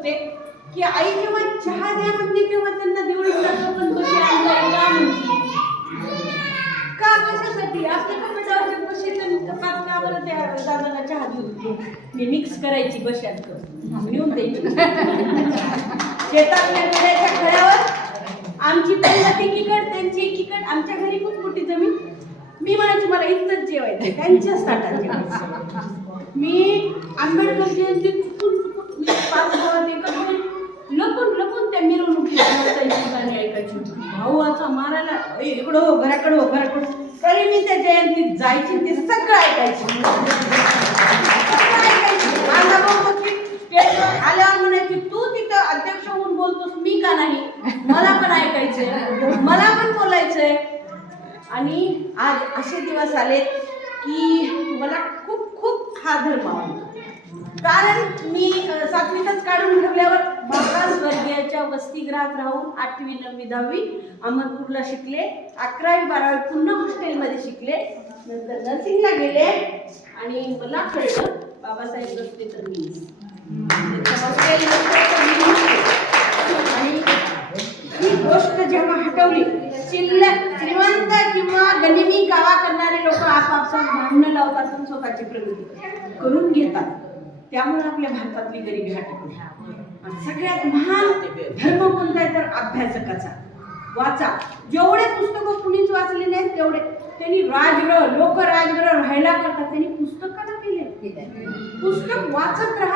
होते की आई जेव्हा चहा द्या म्हणते तेव्हा त्यांना देऊन जातो, पण कशी आणला म्हणते का, कशासाठी आपल्या कपड्यावरचे बसे पाच बरं त्या दादाला चहा देऊ, मी मिक्स करायची बशात नेऊन द्यायची शेतातल्या नद्याच्या खळ्यावर आमची पण एकीकड त्यांची एकीकड, आमच्या घरी खूप मोठी जमीन, मी म्हणायची मला इथंच जेवायचं त्यांच्याच ताटात जेवायचं. मी आंबेडकर जयंती चुकून 5 गावात एकत्र लपून लपून त्या मिरवणुकीची गाणी ऐकायची, भाऊ असा मारायला इकडं हो घराकडं हो घराकडं, तरी मी त्या जयंतीत जायची, ते सगळं ऐकायची. माझा भाऊ आल्यावर म्हणायची तू तिथं अध्यक्ष होऊन बोलतोस, मी का नाही, मला पण ऐकायचंय, मला पण बोलायचंय. आणि आज असे दिवस आले की मला खूप खूप हा धर्म आवडतो, कारण मी 7वीतच काढून ठेवल्यावर मागासवर्गीयाच्या वसतिगृहात राहून 8वी 9वी 10वी अहमदपूरला शिकले, 11वी 12वी पुन्हा हॉस्टेलमध्ये शिकले, नंतर नर्सिंगला गेले आणि मला कळलं बाबासाहेब रस्ते तर मी आणि ही गोष्ट जेव्हा हटवली, श्रीमंत किंवा गनिमी कावा करणारे लोक आपापसात भांडणं लावतात पण स्वतःची प्रगती करून घेतात, त्यामुळे आपल्या भारतातली गरिबी हटवली. सगळ्यात महान धर्म कोणता आहे तर अभ्यासकाचा. वाचा, जेवढे पुस्तकं कुणीच वाचले नाहीत तेवढे त्यांनी राजग्रह, लोक राजग्रह राहायला करतात, त्यांनी पुस्तकाला केले, पुस्तक वाचत राहा.